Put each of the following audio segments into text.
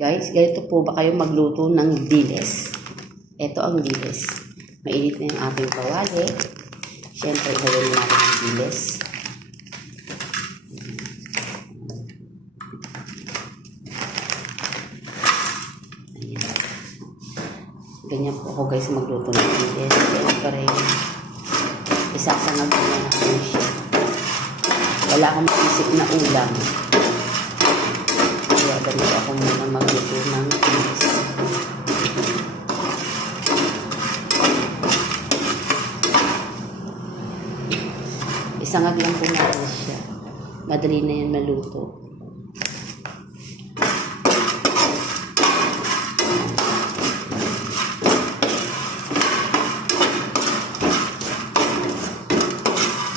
Guys, ganito po ba kayo magluto ng diles? Ito ang diles. Mainit na yung ating kawali. Siyempre, gawin natin ang diles. Ayan. Ganyan po ako guys magluto ng diles. Siyempre, isasangag ko na natin siya. Wala akong maisip na ulam. Kaya ganito ako muna magluto ng diles. Isangag lang po natin siya. Madali na yan maluto.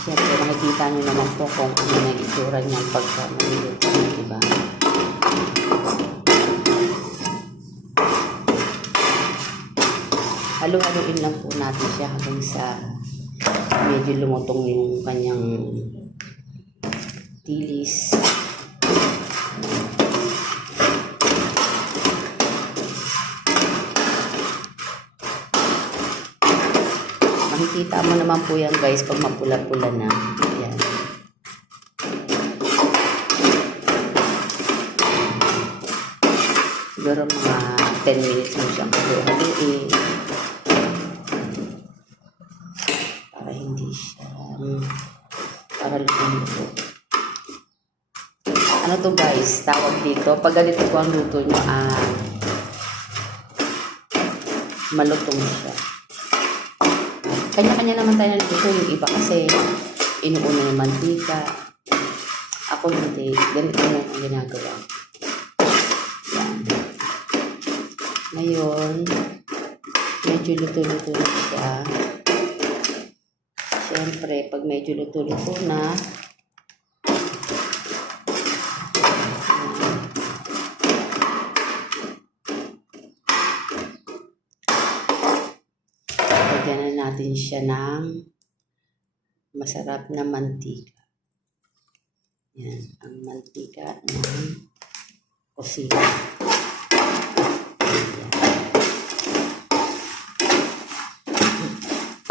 Siyempre, makikita nyo naman po kung ano na itsura niya pagka maluto, diba? Halo-haloin lang po natin siya hanggang sa medyo lumutong yung kanyang dilis. Makikita mo naman po yan guys pag mapula-pula na. Yan. Siguro mga 10 minutes mo siyang halo-haloin. Para hindi siya para luto. Ano to guys? Tawag dito. Pag ganito po ang luto nyo, malutong siya. Kanya-kanya naman tayo naluluto. Yung iba kasi inuuna yung mantika. Ako hindi. Ganito yung ginagawa. Yan. Ngayon, medyo luto-luto na siya. Siyempre, pag medyo luto-luto na, lagyan na natin siya ng masarap na mantika. Yan, ang mantika ng kusina.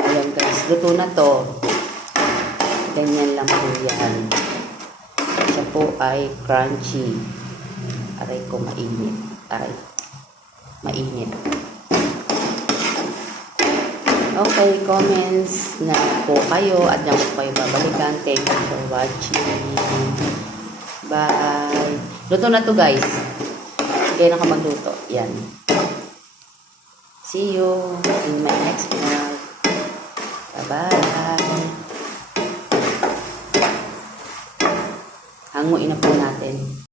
Ayan guys, luto na to. Ganyan lang po yan. Siya po ay crunchy. Aray ko mainit. Aray. Mainit. Okay, comments na po kayo at yan po kayo babalikan. Thank you for watching. Bye. Luto na to guys. Sige na ka magluto. Yan. See you in my next vlog. Bye-bye. Hanguin na po natin.